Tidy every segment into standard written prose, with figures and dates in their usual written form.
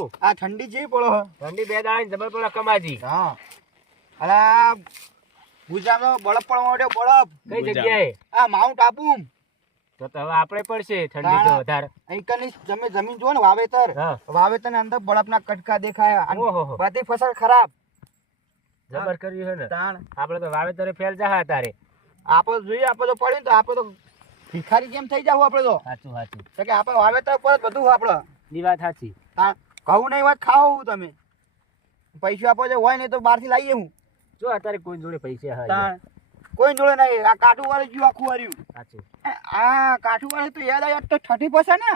કહું આ ઠંડી જેવી પડો ઠંડી 2 દાડા જબર પડે કમાજી. હા અલા ગુજરાતમાં બરફ પડવા માંડ્યો બરફ કઈ જગ્યાએ? આ માઉન્ટ આબુ તો હવે આપણે પડશે ઠંડી જો વધારે. અહીંકની જમીન જો ને વાવેતર હા વાવેતર ની અંદર બરફના કટકા દેખાય અને ઓહો બધી ફસલ ખરાબ જબર કર્યું છે ને. તાણ આપણે તો વાવેતરે ફેલ જા તારે. આપણે જોઈએ આપણે તો પડ્યું તો આપણે તો ભિખારી કેમ થઈ જાવ આપણે તો સાચું સાચું તો કે આપણે વાવેતર પર જ બધું આપણે ની વાત સાચી. કહું નહીં વાત ખાવું તમે પૈસા આપો જે હોય નહીં તો બહારથી લાવીએ હું જો અત્યારે કોઈ જોડે પૈસા હોય. તાણ કોઈ જોડે નહીં આ કાઠું વાળું જ્યું આખું વાર્યું સાચું. આ કાઠું વાળું તો યાદ આવ્યા તો 31 ને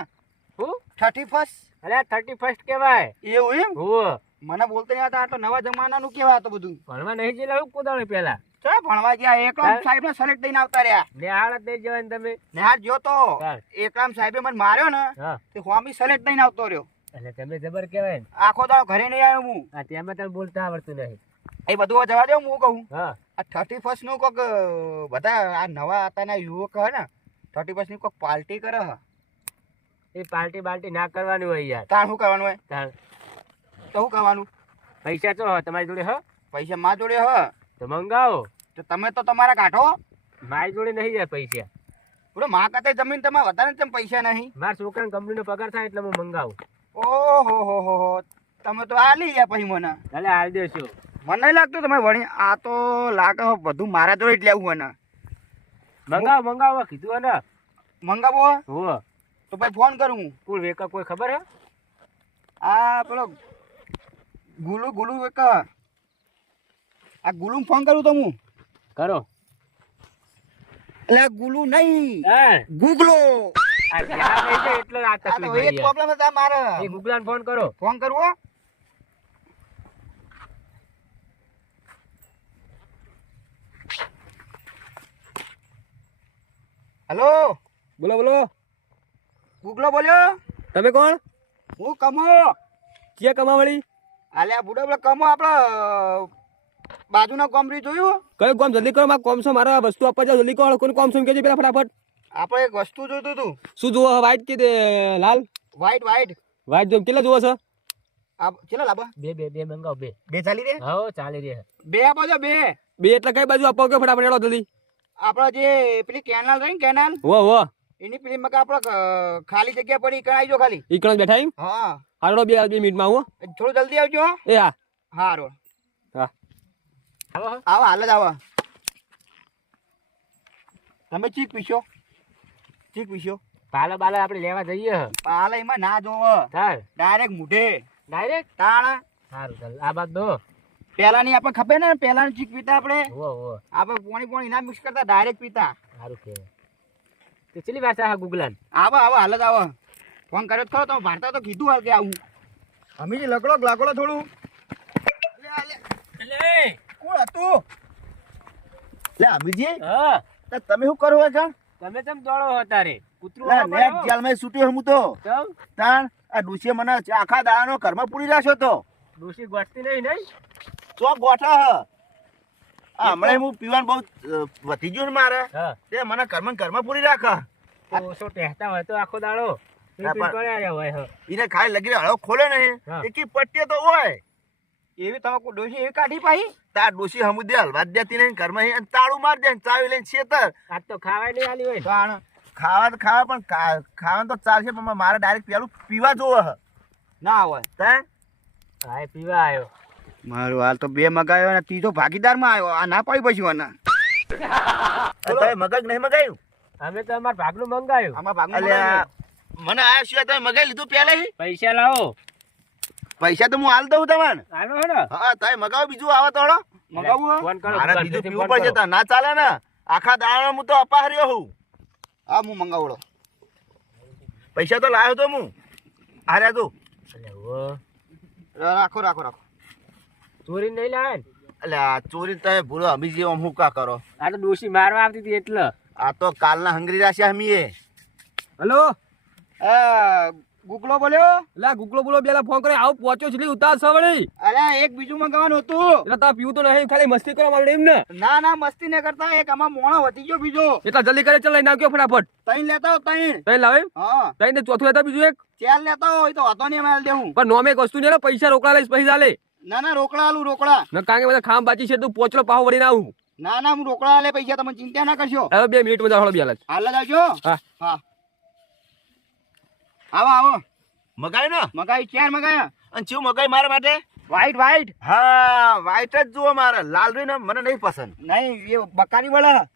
હું 31 અરે 31 કહેવાય એવું એમ હું મને બોલતા નહીં આવતા આટલો નવા જમાનાનું કેવા હતું બધું ભણવા નહીં જેલા હું કોદાળે પેલા તો ભણવા ગયા એકલામ સાહેબ ને સેલેક્ટ દઈને આવતા રહ્યા ને હાલ જ નહીં જવાય ને તમે. નેહાર જો તો ચાલ. એકલામ સાહેબે મને માર્યો ને હા તે હોમી સેલેક્ટ દઈને આવતો રહ્યો એટલે તમે જબર કહેવાય ને. આખો દાડો ઘરે નહીં આવ્યો હું આ તેમાં તમે બોલતા આવડતું નહીં. એ બધું જવા દે હું કહું હા આ 31 નું કોક બધા આ નવા આતાના યુવક હે ને 31 ની કોક પાર્ટી કરે હ એ પાર્ટી બાલ્ટી ના કરવાની હોય યાર. તાર શું કરવાનું હોય તાર તો શું કરવાનું પૈસા તો તમારી જોડે હ પૈસા માં જોડે હ તો મંગાવો. તો તમે તો તમારા કાઢો મારી જોડે નહીં યાર પૈસા. બોલો માં કરતા જમીન તમારે વધારે તેમ પૈસા નહીં મારા છોકરાને કંપનીનો પગાર થાય એટલે હું મંગાવું. ઓહો હો તમે તો આ લઈ ગયા પછી મને ભલે હાલ દેશો. મને નહીં લાગતું તમે વળી આ તો લાગે બધું મારા જોડે જ લેવું હોય ને મંગાવો કીધું ને. મંગાવો હો તો ભાઈ ફોન કરું હું કોણ વેકા કોઈ ખબર હે? આ પેલો ગુલુ વેકા આ ગુલુ ફોન કરું તો હું કરો. એટલે ગુલુ નહીં હા ગુગલો આ ધ્યાન નહીં જાય એટલે આ આ તો તકલીફ એક થઈ પ્રોબ્લેમ હતા મારે એ ગુગલાને ફોન કરો. ફોન કરવો હેલો બોલો બોલો. ગુગલો બોલ્યો તમે કોણ? હું કમો ક્યાં કમાવળી? આલે બુડો પેલો કમો આપડે બાજુના કોમરી જોયું કયું કામ જલ્દી કરો. મારે કોમ છે, મારા વસ્તુ આપવા જાવ. જલ્દી કરો. કોઈ કામ છે કેજો પેલા ફટાફટ. આપણે એક વસ્તુ જોઈતું હતું શું જુઓ? વ્હાઈટ કે લાલ? વ્હાઈટ વ્હાઈટ જો કેટલા જુઓ છે? આ ચેલા લાબા બે મંગાવો. બે ચાલી રે હા ચાલી રહે. બે આપો છો બે બે એટલે કઈ બાજુ આપો કે ફટાફટ હેડો જલ્દી. આપડે જે પેલી કેનાલ રહી ને કેનાલ હો એની પેલી મકા આપડે ખાલી જગ્યા પડી કણ આવી જો ખાલી ઈકણ બેઠા એમ? હા હાલો 2 મિનિટમાં આવો. થોડું જલ્દી આવજો એ હા હારો હા આવો હાલ જ આવો તમે ચીક પીશો પાલો બાલો આપણે લેવા જઈએ. પાલા એમાં ના જોવો ચાલ ડાયરેક્ટ મુઢે ડાયરેક્ટ. તાણા સારું ચાલ આ બાદ દો. પેલાની આપણે ખપે ને પેલાની ચીક પીતા આપણે હો આપણે પોણી ના મિક્સ કરતા ડાયરેક્ટ પીતા સારું કહેવાય. તો ચેલી વાત છે આ ગુગલાન? આવો હાલ જ આવો ફોન કર્યો ખરો તમે ભારતા તો કીધું હાલ કે આવું અમે જે લાકડો થોડું એટલે કોણ હતું લે અમીજી હા તમે શું કરો છો તમે કેમ દોડો હો તારે? કૂતરું લે નેટ જાલ મે છૂટ્યો હું તો કેમ? તાણ આ ડુસીએ મને આખા દાડાનો ઘરમાં પૂરી રાખ્યો તો ડોશી ગોઠતી નહીં ચોક ગોઠા હ આ હમણાં હું પીવાનું બહુ વધી ગયું ને મારે હા તે મને ઘરમાં પૂરી રાખે તો ઓછો પહેતા હોય તો આખો દાડો હોય હ. એને ખાલી લગી હળો ખોલે નહીં હા. એકી પટ્ટીએ તો હોય એવી તમે કોઈ ડોસી એવી કાઢી પાઈ તાર ડોસી હમુદે હલવા દેતી નહીં ઘરમાં અને તાળું માર દે ચાવી લઈને છેતર આજ તો ખાવાય નહીં આલી હોય ને. તાણ ખાવા પણ ખાવાનું તો ચાલશે પણ મારે ડાયરેક્ટ પેલું પીવા જોવે હ ના હોય તાણ હા એ પીવા આવ્યો. મારું હાલ તો 2 મગાયો અને ત્રીજો ભાગીદાર માં આવ્યો આ ના પાડી પછી આના તમે મગજ નહીં મગાયું અમે તો અમાર ભાગનું મંગાયું. આમાં ભાગનું મને આયા સિવાય તમે મગાઈ લીધું પહેલા પૈસા લાવો. પૈસા તો હું હાલ દઉં તમને આનો હે ને હા તમે મગાવો બીજું આવે તો હળો મગાવું ફોન કરો. મારે બીજું પીવું પડશે તો ના ચાલે ને આખા દાડા હું તો અપાહર્યો હું હા હું મંગાવડો પૈસા તો લાવ્યો તો હું હાર્યા તું રાખો ચોરી નહીં લાવે ને? એટલે આ ચોરી તમે ભૂલો અમી જેવો હું કા કરો આ તો ડોશી મારવા આવતી હતી એટલે. આ તો કાલના હંગરી રાખ્યા અમીએ હલો ગુગલો બોલ્યો. એટલે ગુગલો બોલો પેલા ફોન કરે આવું પહોંચ્યો છે ઉતાર સવળી અરે એક બીજું મંગાવવાનું હતું. એટલે તાર પીવું તો નહીં ખાલી મસ્તી કરવા માંડે એમ ને ના ના મસ્તી ને કરતા એક આમાં મોણો વધી ગયો બીજો. એટલા જલ્દી કરે ચાલ લઈને આવ્યો ફટાફટ તૈન લેતા હો તૈન. તઈ લાવે હા તઈ ને ચોથું લેતા બીજું એક ચાર લેતા હોય તો હતો નહીં અમે દેવું. પણ નોમે એક વસ્તુ નહીં પૈસા રોકડા લઈશ પૈસા લે ના ના રોકડા આલું રોકડા. ને કારણ કે બધા ખામ બાચી છે તું પોચલો પાવ વળીને આવું ના ના હું રોકડા આલે પૈસા તમે ચિંતા ના કરશો. હવે 2 મિનિટ માં જાવ બે હાલ હાલ જ આવજો. હા હા આવો આવો. મગાય ને મગાઈ ચાર મગાયા. અને ચેવું મગાય મારા માટે વ્હાઈટ વ્હાઈટ. હા વ્હાઈટ જ જુઓ મારે લાલ રહ્યું ને મને નહીં પસંદ નહીં એ બકારી વાળા.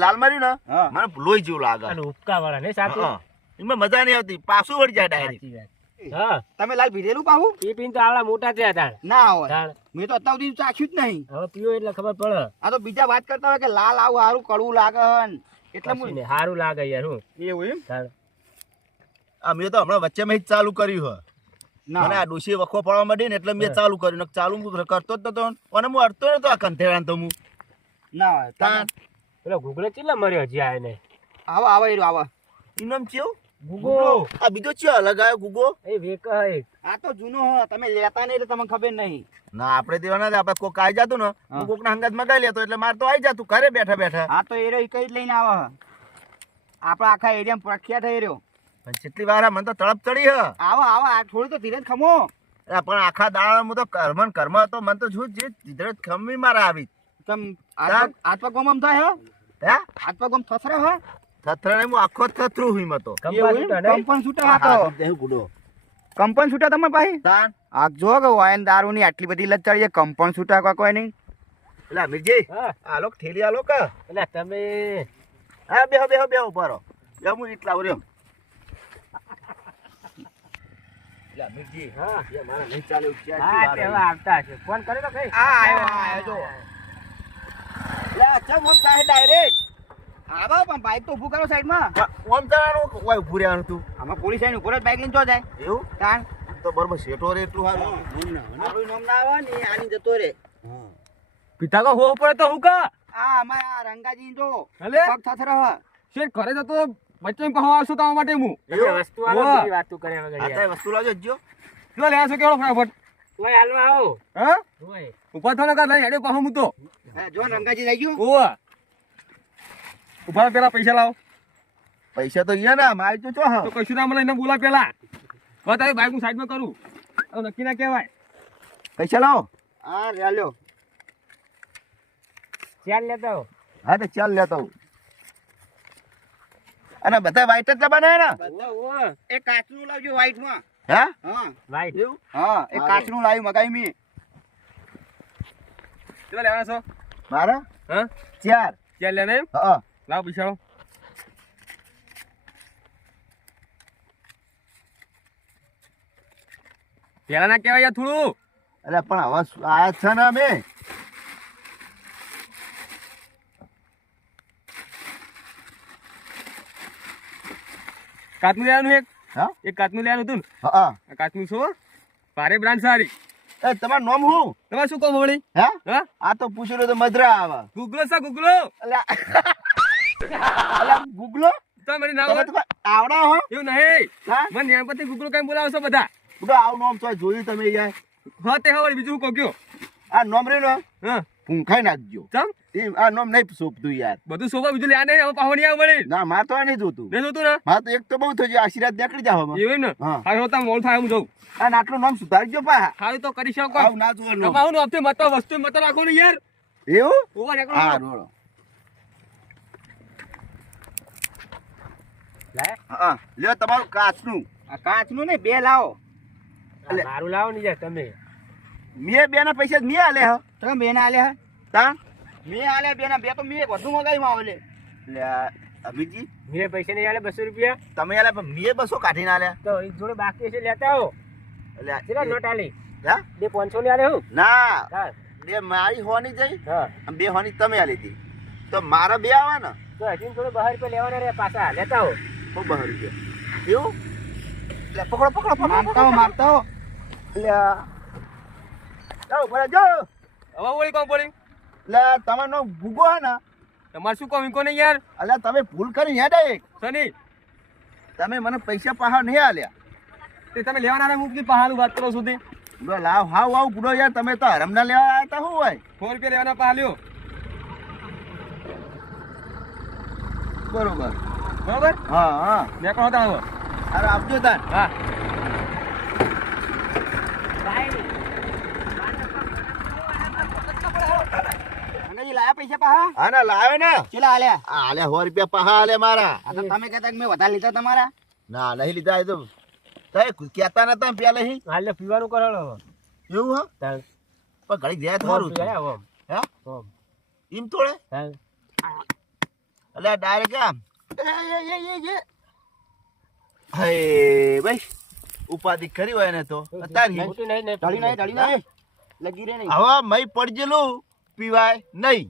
લાલ માર્યું ને હા. મને લોહી જેવું લાગે અને ઉપકા વાળા ને સાચું હા. એમાં મજા નહીં આવતી પાછું વળી જાય ડાયરેક્ટ સાચી વાત. હા તમે લાલ પીધેલું પાહું. પી પીને તો આવડા મોટા થયા તાણ ના હોય તાણ મેં તો અત્યાર સુધી ચાખ્યું જ નહીં. હવે પીવો એટલે ખબર પડે આ તો બીજા વાત કરતા હોય કે લાલ આવું સારું કડવું લાગે હન. એટલે પછી ને સારું લાગે યાર હું એવું એમ. તાણ આ મેં તો હમણાં વચ્ચે મેં જ ચાલુ કર્યું હે ના મને આ ડોશી વખો પડવા માંડી ને એટલે મેં ચાલુ કર્યું ને ચાલુ હું કરતો જ નતો અને હું અડતો નતો આ કંથેડાને તો હું ના હોય તાન પેલો ગુગલો ચેટલા મર્યો હજી આ એને આવો આવો એ આવો. ઇનામ ચેવું ગુગો આ બીજો ચે અલગ આવ્યો ગુગો એ વેક એક આ તો જૂનો હો તમે લેતા નહીં એટલે તમને ખબર નહીં. ના આપણે દેવાના જ આપણે કોક આવી જતું ને હું કોકના હંગાત મગાઈ લેતો એટલે મારે તો આવી જતું ઘરે બેઠા બેઠા આ તો એરો કઈ જ લઈને આવે હે. આપણા આખા એરિયામાં પ્રખ્યાત થઈ રહ્યો. પણ જેટલી વાર આ મને તો તળપ ચડી હ આવો આવો આ થોડું તો ધીરજ ખમો. પણ આખા દાડા હું તો કર્મ હતો મને તો શું જે ધીરજ ખમી મારે આવી તમ હાથ પગ ગમ થાય હે. હે હાથ પગ ગમ થસરે હે. થથરાને હું આખો થથરું હુઈ મતો કંપન છૂટા હા તો દેહું ગુડો કંપન છૂટા તમે ભાઈ. તાન આગજો કે વાયન દારૂ ની આટલી બધી લત ચડી કંપન છૂટા કોઈ નહીં. એટલે અમીરજી હા આલો ઠેલી આલો કે એટલે તમે હા બેહો બેહો બેહો ઉભારો બેહો હું એટલા વર્યો એટલે અમીરજી હા એ મારા નહીં ચાલે એવું ક્યાં હા તે હવે આવતા છે ફોન કર્યો તો કઈ આ આવ્યો જો. એટલે અચ્છા હું કાહે ડાયરેક્ટ આવો પણ બાઈક તો ઊભું કરો સાઈડમાં. ઓમ જવાનું ઓય ઉભું રહેવાનું તું આમાં પોલીસ આવીને ઉપર જ બાઈક લઈને જો જાય. એવું તાણ તો બરોબર શેઠો રે એટલું હારું આપણું નામ ના આવે ને આની જતો રે. પિતા કો હો પડે તો હું કા આ અમારા આ રંગાજી જો હલે પગ થથરે હે. શેર ઘરે જતો બચ્ચે કહો આવશું તમારા માટે હું તમે વસ્તુ આલો વાહ. બધી વાતો કરે વગર આ યાર તો વસ્તુ લાવજો જો જો લે આસો કેવડો ફટાફટ ઓય હાલવા આવો હા ઓય ઉભા થો ને કા લઈ હેડે પાહો હું તો હે જો રંગાજી થઈ ગયું. ઓવા ઉભા પેલા પૈસા લાવો પૈસા તો અહીંયા ના મારી તો ચો તો કશું ના મને એને બોલા પેલા હવે તારી બાઈક હું સાઈડમાં કરું હવે નક્કી ના કહેવાય પૈસા લાવો હા ચાલ્યો. ચાલ લેતો આવો. હા તો ચાલ લેતો હું અને બધા વાઈટ જ બનાવે ને બધા ઓ એ કાચનું લાવજો વ્હાઈટ માં. હે હા વાઈટ એવું હા એ કાચનું લાવ્યું મગાઈ મી. ચલો લેવાના છો મારા હા ચાર ચાલ લે ને એમ હા લાવો પૈસા લાવો પેલા ના કહેવાય યાર થોડું એટલે પણ હવે આયા જ છે ને અમે કાચનું લેવાનું એક હા એક કાચનું લેવાનું હતું ને હા આ કાચનું શું ભારે બ્રાન્ડ સારી એ તમારું નામ શું તમારે શું કહો મળી હે હા આ તો પૂછ્યું તો મજરા આવે ગુગલો સા ગુગલો અલા ગુગલો તો મને ના તમે તો આવડા હો એવું નહીં હા મને ગણપતિ ગુગલો કઈ બોલાવશો બધા બધું આવું નામ તો જોયું તમે યાર હા તે હવે બીજું કહો કયો આ નામ રહ્યું ને હા ભૂંખાઈ નાખજો ચમ એ આ નામ નહીં સોંપતું યાર બધું સોફા બીજું લ્યા નહીં હવે પાહો નહીં આવે મળી ના મારે તો આ નહીં જોતું નહીં જોતું ને મારે તો એક તો બહુ થયું આશીર્વાદ નીકળી જાવ હવે એવું ને હા. હવે તમે મોલ થાય હું જઉં અને આટલું નામ સુધારજો પા સારું તો કરી શકો આવું ના જોવાનું તમારું હપ્તે મતો વસ્તુ મતો રાખો ને યાર એવું ઓવર એકલો હા રોડો લાય હા લ્યો તમારું કાચનું આ કાચનું ને બે લાવો. અલે. મારું લાવો ને યાર તમે મેં બે ના પૈસા મેં આલે હ તમે બે ના આલ્યા હે? તા મેં આલ્યા બે ના બે તો મેં બધું મગાવ્યું આવે. લે અભિજી મેં પૈસા નહીં આલે 200 રૂપિયા તમે આલે પણ મેં 200 કાઢીને આલ્યા તો એક જોડે બાકી છે લેતા આવો એટલે કેટલા નોટ આલી હે? બે 500 ની આલે હું ના હા બે મારી હોની જઈ હા અને બે હોની તમે આલી હતી તો મારા બે આવે ને તો હજી થોડું 12 રૂપિયા લેવાના રે પાછા લેતા આવો બહુ બહાર ગયો એવું લે પકડો પકડો પકડો મારતા હો મારતા હો. લે જાઓ ભલે જો હવે ઓળી કોણ પડી લે તમારો ગુગો હે ને તમારે શું કહું ઇકો નહીં યાર અલ્યા તમે ભૂલ કરી હેડા એક સની તમે મને પૈસા પાહા નહીં આલ્યા તે તમે લેવાના રે મૂકી પહાડું વાત કરો સુધી બોલો લાવ હાવ હાવ બુડો યાર તમે તો હરમના લેવા આવ્યા હતા શું હોય 4 રૂપિયા લેવાના પહાલ્યો બરોબર બરોબર હા હા મેં કહો તાણો અરે આપજો તાન હા મંગાજી લાયા પૈસા પાહા હા ના લાવે ને ચેલા આલ્યા આ હાલે 100 રૂપિયા પહા હાલે મારા આ તો તમે કહેતા કે મેં વધારે લીધા તમારા ના નહીં લીધા એ તો તય કહેતા નતા પેલા હી હાલ પીવાનું કરો હવે એવું હા તાલ પણ ઘડી ગયા થોડું પીવાય હવે હે ઓમ એમ થોડે તાલ એટલે ડાયરેક્ટ આમ હે ભાઈ ઉપાધિ કરી હોય ને તો અત્યારે મોટી નહીં નહીં ઢળી નહીં લગી રે નહીં હવે મય પડજેલું પીવાય નહીં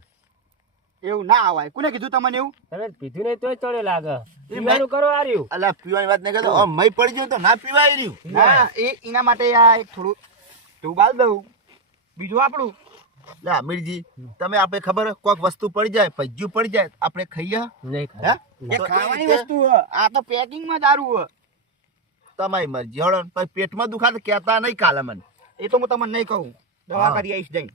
એવું ના આવાય કોને કીધું તમને એવું તમે પીધું નહીં તોય ચડે લાગે પીવાનું કરો આ રહ્યું અલા પીવાની વાત નહીં કરતો હવે મય પડજે તો ના પીવાય રહ્યું ના એના માટે આ એક થોડું તું બાલ દઉં બીજું આપણું લે અમીરજી તમે આપણે ખબર કોઈક વસ્તુ પડી જાય ભજ્યું પડી જાય આપણે ખાઈએ નહીં હે એ તો ખાવાની એ રીતે વસ્તુ હ. આ તો પેકિંગમાં દારૂ હ. તમારી મરજી હળો પછી પેટમાં દુખાતો કહેતા નહીં કાલે મને એ તો હું તમને નહીં કહું દવા હા. કરી આવીશ જઈને